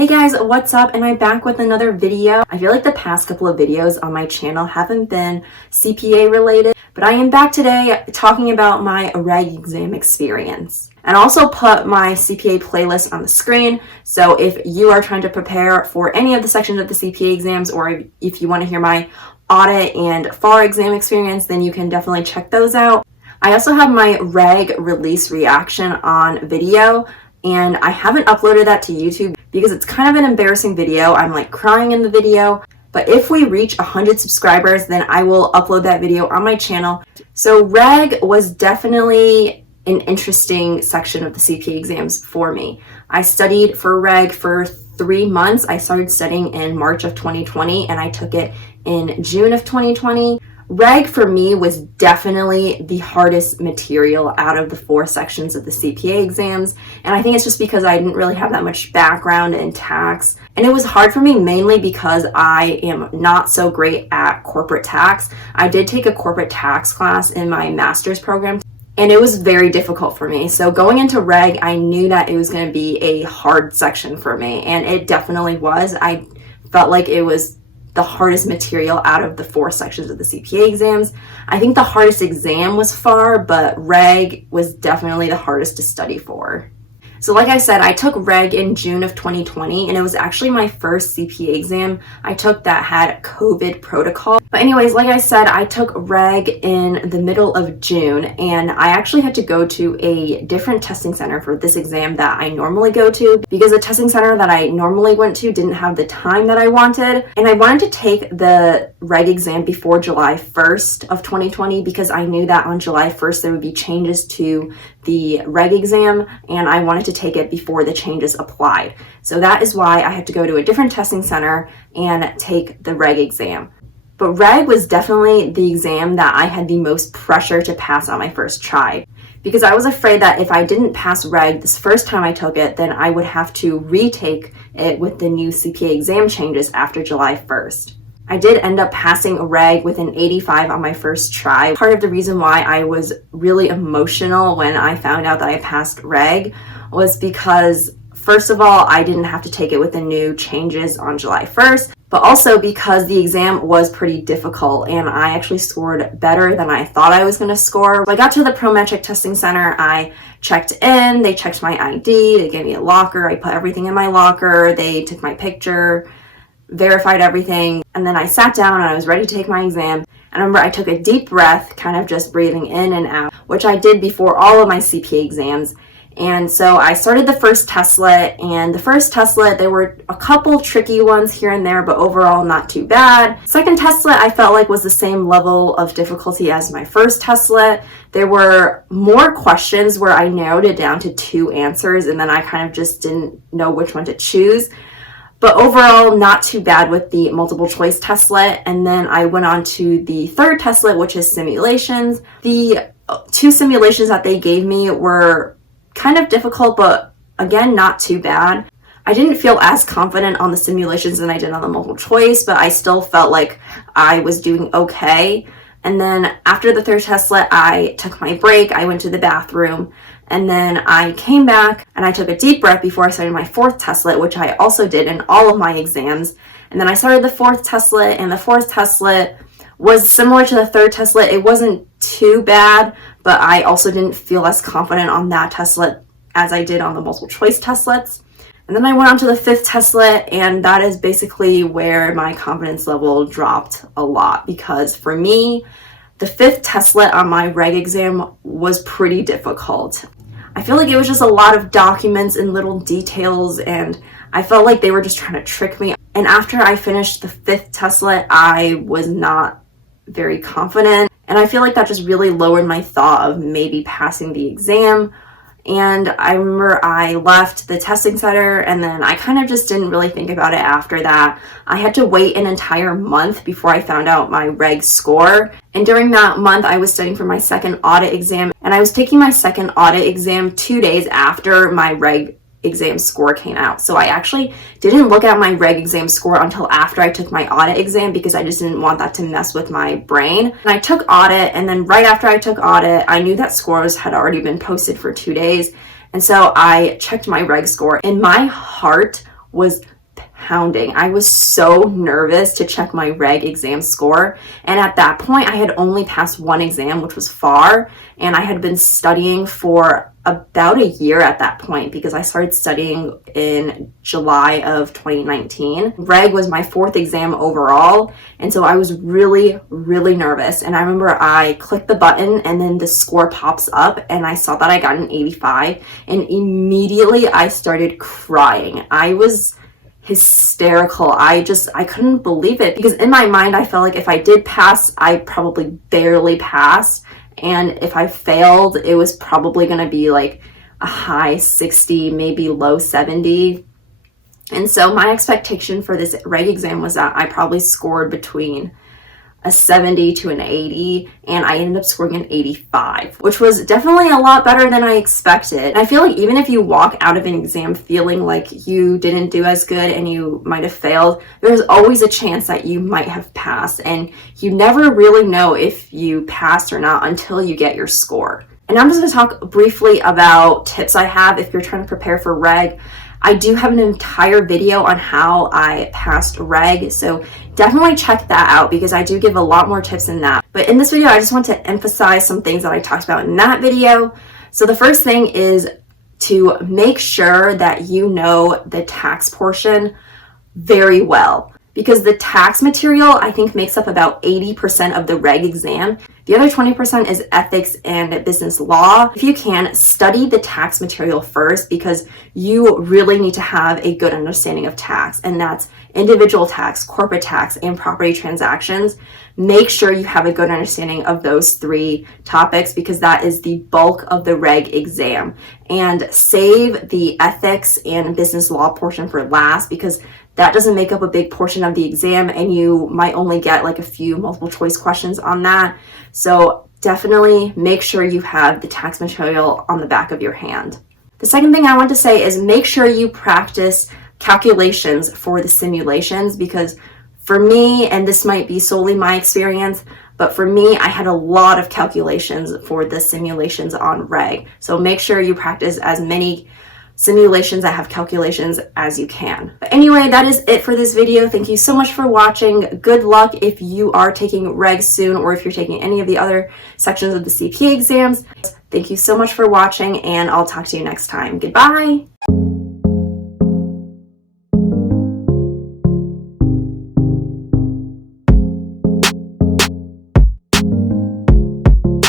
Hey guys, what's up? And I'm back with another video. I feel like the past couple of videos on my channel haven't been CPA related, but I am back today talking about my REG exam experience. And also put my CPA playlist on the screen, so if you are trying to prepare for any of the sections of the CPA exams, or if you want to hear my audit and FAR exam experience, then you can definitely check those out. I also have my REG release reaction on video, and I haven't uploaded that to YouTube because it's kind of an embarrassing video. I'm like crying in the video, but if we reach 100 subscribers, then I will upload that video on my channel. So REG was definitely an interesting section of the CPA exams for me. I studied for REG for 3 months. I started studying in March of 2020 and I took it in June of 2020. REG for me was definitely the hardest material out of the 4 sections of the CPA exams, and I think it's just because I didn't really have that much background in tax, and it was hard for me mainly because I am not so great at corporate tax. I did take a corporate tax class in my master's program, and it was very difficult for me. So going into REG, I knew that it was going to be a hard section for me, and it definitely was. I felt like it was the hardest material out of the 4 sections of the CPA exams. I think the hardest exam was FAR, but REG was definitely the hardest to study for. So like I said, I took REG in June of 2020, and it was actually my first CPA exam I took that had COVID protocol. But anyways, like I said, I took REG in the middle of June, and I actually had to go to a different testing center for this exam that I normally go to because the testing center that I normally went to didn't have the time that I wanted. And I wanted to take the REG exam before July 1st of 2020 because I knew that on July 1st there would be changes to the REG exam, and I wanted to take it before the changes applied. So that is why I had to go to a different testing center and take the REG exam. But REG was definitely the exam that I had the most pressure to pass on my first try, because I was afraid that if I didn't pass REG this first time I took it, then I would have to retake it with the new CPA exam changes after July 1st. I did end up passing REG with an 85 on my first try. Part of the reason why I was really emotional when I found out that I passed REG was because, first of all, I didn't have to take it with the new changes on July 1st, but also because the exam was pretty difficult and I actually scored better than I thought I was going to score. When I got to the ProMetric testing center, I checked in, they checked my ID, they gave me a locker, I put everything in my locker, they took my picture, verified everything, and then I sat down and I was ready to take my exam. And I remember I took a deep breath, kind of just breathing in and out, which I did before all of my CPA exams. And so I started the first testlet, and the first testlet, there were a couple tricky ones here and there, but overall not too bad. Second testlet I felt like was the same level of difficulty as my first testlet. There were more questions where I narrowed it down to 2 answers, and then I kind of just didn't know which one to choose. But overall, not too bad with the multiple choice testlet. And then I went on to the third testlet, which is simulations. The 2 simulations that they gave me were kind of difficult, but again, not too bad. I didn't feel as confident on the simulations than I did on the multiple choice, but I still felt like I was doing okay. And then after the third testlet, I took my break, I went to the bathroom, and then I came back and I took a deep breath before I started my 4th testlet, which I also did in all of my exams. And then I started the 4th testlet, and the 4th testlet was similar to the 3rd testlet. It wasn't too bad, but I also didn't feel as confident on that testlet as I did on the multiple choice testlets. And then I went on to the 5th testlet, and that is basically where my confidence level dropped a lot, because for me, the 5th testlet on my REG exam was pretty difficult. I feel like it was just a lot of documents and little details, and I felt like they were just trying to trick me. And after I finished the 5th testlet, I was not very confident, and I feel like that just really lowered my thought of maybe passing the exam. And I remember I left the testing center, and then I kind of just didn't really think about it after that. I had to wait an entire month before I found out my REG score. And during that month, I was studying for my second audit exam, and I was taking my second audit exam 2 days after my REG exam score came out. So I actually didn't look at my REG exam score until after I took my audit exam because I just didn't want that to mess with my brain. And I took audit, and then right after I took audit, I knew that scores had already been posted for 2 days. And so I checked my REG score, and my heart was pounding. I was so nervous to check my reg exam score. And at that point, I had only passed one exam, which was FAR, and I had been studying for about a year at that point because I started studying in July of 2019. Reg was my fourth exam overall, and so I was really, really nervous. And I remember I clicked the button and then the score pops up and I saw that I got an 85, and immediately I started crying. I was hysterical. I couldn't believe it because in my mind I felt like if I did pass, I probably barely passed, and if I failed, it was probably going to be like a high 60, maybe low 70. And so my expectation for this reg exam was that I probably scored between a 70 to an 80, and I ended up scoring an 85, which was definitely a lot better than I expected. And I feel like even if you walk out of an exam feeling like you didn't do as good and you might have failed, there's always a chance that you might have passed, and you never really know if you passed or not until you get your score. And I'm just going to talk briefly about tips I have if you're trying to prepare for reg. I do have an entire video on how I passed reg, so definitely check that out because I do give a lot more tips in that. But in this video, I just want to emphasize some things that I talked about in that video. So the first thing is to make sure that you know the tax portion very well, because the tax material, I think, makes up about 80% of the reg exam. The other 20% is ethics and business law. If you can, study the tax material first because you really need to have a good understanding of tax, and that's individual tax, corporate tax, and property transactions. Make sure you have a good understanding of those three topics because that is the bulk of the reg exam. And save the ethics and business law portion for last because that doesn't make up a big portion of the exam and you might only get like a few multiple choice questions on that. So definitely make sure you have the tax material on the back of your hand. The second thing I want to say is make sure you practice calculations for the simulations because for me, and this might be solely my experience, but for me, I had a lot of calculations for the simulations on reg. So make sure you practice as many simulations that have calculations as you can. But anyway, that is it for this video. Thank you so much for watching. Good luck if you are taking reg soon or if you're taking any of the other sections of the CPA exams. Thank you so much for watching, and I'll talk to you next time. Goodbye.